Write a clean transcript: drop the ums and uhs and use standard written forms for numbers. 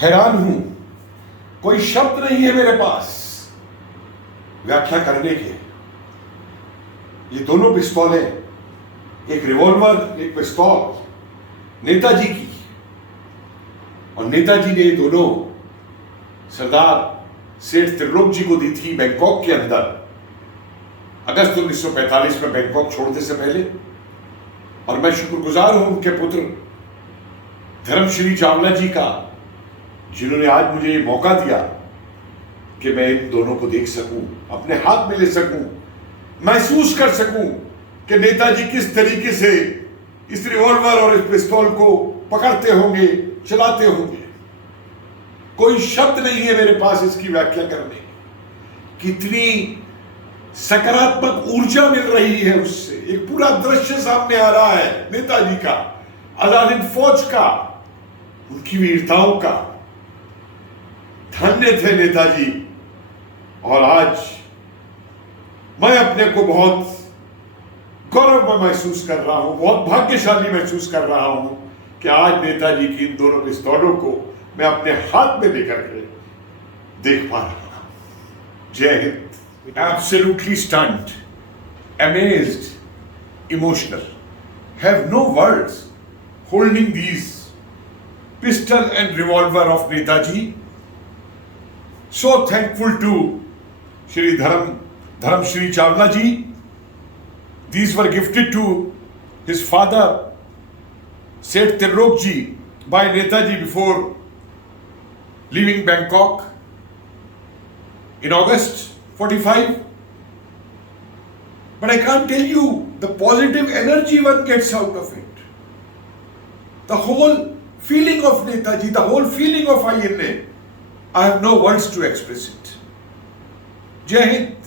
हैरान हूं, कोई शब्द नहीं है मेरे पास व्याख्या करने के। ये दोनों पिस्तौलें, एक रिवॉल्वर एक पिस्तौल नेताजी की, और नेताजी ने ये दोनों सरदार सेठ त्रिलोक जी को दी थी बैंकॉक के अंदर अगस्त 1945 में, बैंकॉक छोड़ने से पहले। और मैं शुक्रगुजार हूं उनके पुत्र धर्म श्री चावला जी का, जिन्होंने आज मुझे ये मौका दिया कि मैं इन दोनों को देख सकूं, अपने हाथ में ले सकूं, महसूस कर सकूं कि नेताजी किस तरीके से इस रिवॉल्वर और इस पिस्तौल को पकड़ते होंगे, चलाते होंगे। कोई शब्द नहीं है मेरे पास इसकी व्याख्या करने की। कितनी सकारात्मक ऊर्जा मिल रही है उससे। एक पूरा दृश्य सामने आ रहा है नेताजी का, आजाद हिंद फौज का, उनकी वीरताओं का। धन्य थे नेताजी। और आज मैं अपने को बहुत गौरव महसूस कर रहा हूं, बहुत भाग्यशाली महसूस कर रहा हूं कि आज नेताजी की इन दोनों पिस्तौलों को मैं अपने हाथ में लेकर के देख पा रहा हूं। जय Hind. Absolutely stunned, amazed, emotional, have no words holding these pistol and revolver of Netaji. So thankful to Shri Dharam Singh Srichawla ji. These were gifted to his father Seth Tirlok ji by Netaji before leaving Bangkok in August 45. But I can't tell you the positive energy one gets out of it. The whole feeling of Netaji, the whole feeling of INA, I have no words to express it. Jai Hind.